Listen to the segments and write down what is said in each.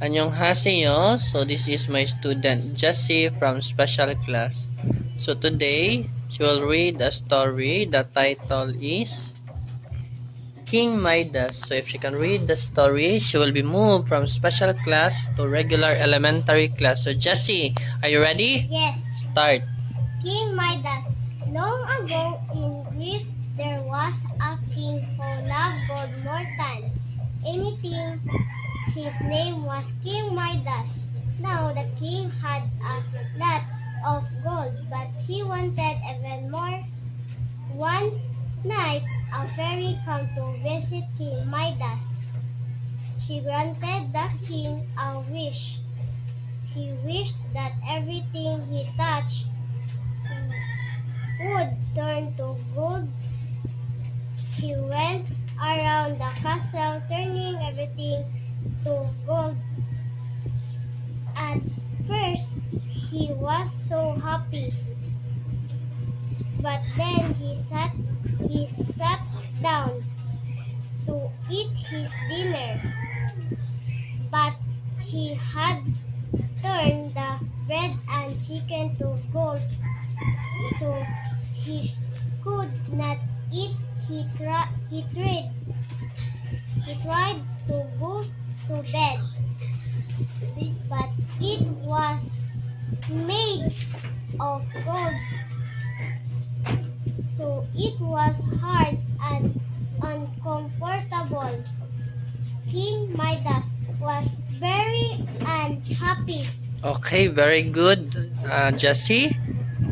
Annyeonghaseyo. So this is my student Jessie from special class. So today she will read a story. The title is King Midas. So if she can read the story, she will be moved from special class to regular elementary class. So Jessie, are you ready? Yes. Start. King Midas. Long ago in Greece, there was a king who loved gold more than anything. His name was King Midas. Now the king had a lot of gold, but he wanted even more. One night, a fairy came to visit King Midas. She granted the king a wish. He wished that everything he touched would turn to gold. He went around the castle, turning everything to gold. At first, he was so happy. But then he sat down to eat his dinner. But he had turned the bread and chicken to gold, so he could not eat. He tried to go to bed, but it was made of gold, so it was hard and uncomfortable. King Midas was very unhappy. Okay, very good, Jessie.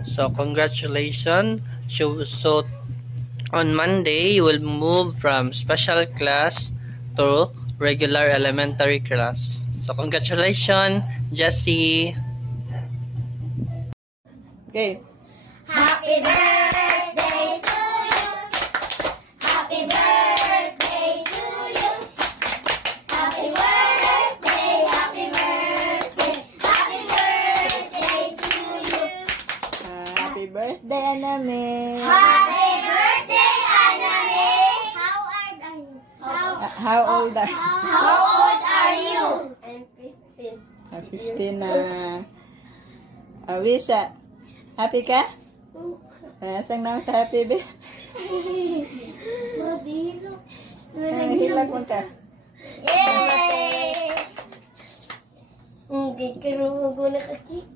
So congratulations. So on Monday, you will move from special class to regular elementary class. So congratulations, Jessie. Okay. Happy birthday to you. Happy birthday to you. Happy birthday, happy birthday, happy birthday to you. Happy birthday, Aname. Happy birthday, Aname. How old are How old are you? I'm 15. 15 na. Wish, happy ka? Nasang na sa happy, be? Hilag mo ka. Yay! Okay, karoon ko na kaki.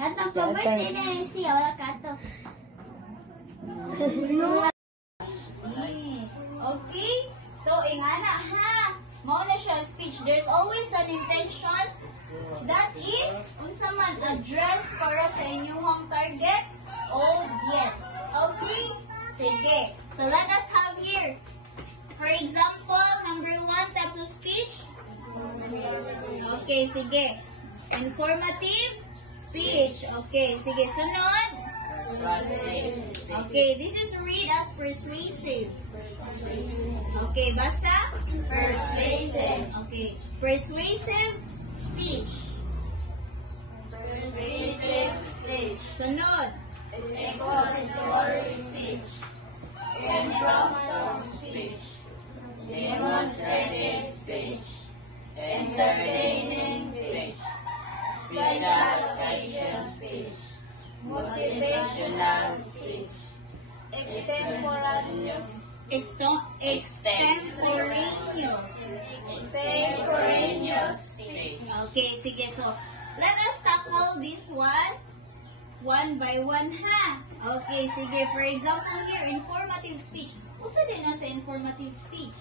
Katong pa-birthday na yung siya, wala kato. Okay? So, ingana ha. Mao na siya speech. There's always an intention. That is, unsa man address para sa inyong target audience. Okay? Sige. So, let us have here. For example, number 1 types of speech. Okay, sige. Informative speech. Okay, sige. Sunod. Okay, this is read as persuasive. Okay, basta? Persuasive. Okay, persuasive speech. Persuasive speech. Sunod. Expository speech. Impromptu speech. Demonstrative speech. Entertaining speech. Special occasion speech. Motivational speech. Extemporaneous. Extemporaneous. Extemporaneous speech. Okay, sige. So, let us tackle this one by one, ha? Okay, sige. For example here, informative speech. Unsa din na sa informative speech?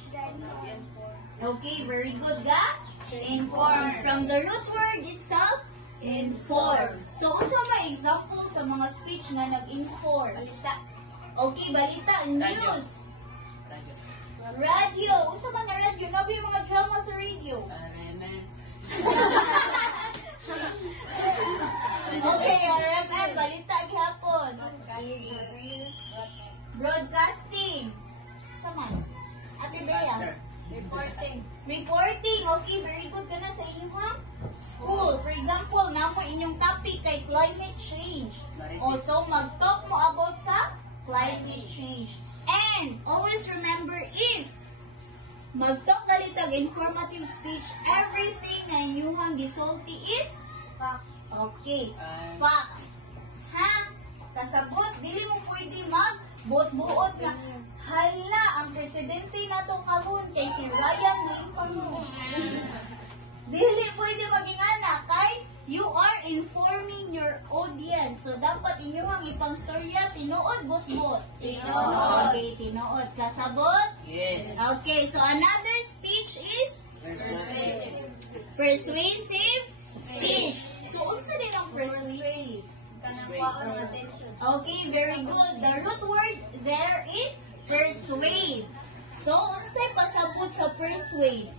Okay, very good, ga? Inform. From the root word itself, inform. So, unsa may example sa mga speech nga nag-inform? Balita. Okay, balita, news. Radio. Unsa man na radio? Nabi yung mga drama sa radio. Okay, RMN, balita gihapon. Broadcasting. Sama. Ate Bea. Reporting. Okay, very good ka na sa inyong school. For example, namo inyong topic kay climate change. So, mag-talk mo about sa climate change. And always remember, if Magtong kalitag informative speech, everything na inyuhang gisulti is okay. Facts. Ha? Kasabot, dili mo pwede mag-buot-buot na hala, ang presidente na to karon kay si Ryan Limpang. Dili pwede maging anak kay you are informing your audience. So, dapat inyong ipang storya, tinuod, bot-bot. Tinuod. Okay, tinuod. Kasabot? Yes. Okay, so another speech is? Persuasive speech. So, unsa din ang persuasive? Okay, very good. The root word there is persuade. So, unsay pasabot sa persuade?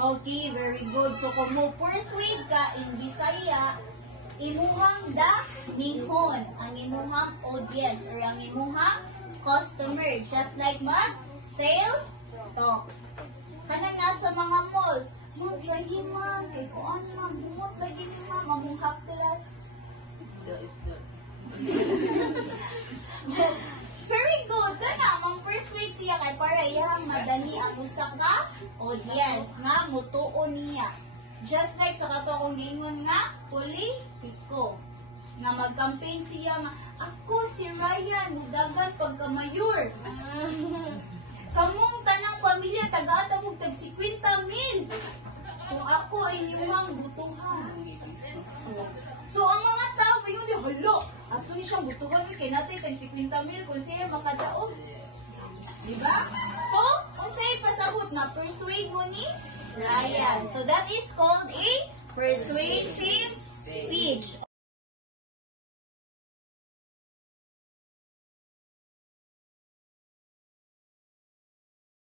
Okay, very good. So, kung mo persuade ka in Bisaya, imuhang nihon ang imuhang audience or ang imuhang customer. Just like sales talk. Kanang nasa mga mall, ma'am, try ma'am, kay kuan ma'am, bumot lagi ni ma'am, among haplas. Very good. Kana, mang-persuade siya kay para iyang madali ang usa ka audience nga mutuo niya. Just like sa kato akong giingon nga, politiko. Nga mag-campaign siya nga, ako si Ryan, mudagan pagka-mayor. Kamong tanang pamilya, tagaan mo tag 50,000. Kung ako ay inyong butuhan. So, ang mga tao, yun yung, hala, ato ni siyang butuhan, kay natin, tag 50,000, kung siya makadaog. Diba? So, kung sa'yo pasabot na, persuade mo ni Ryan. So, that is called a persuasive speech.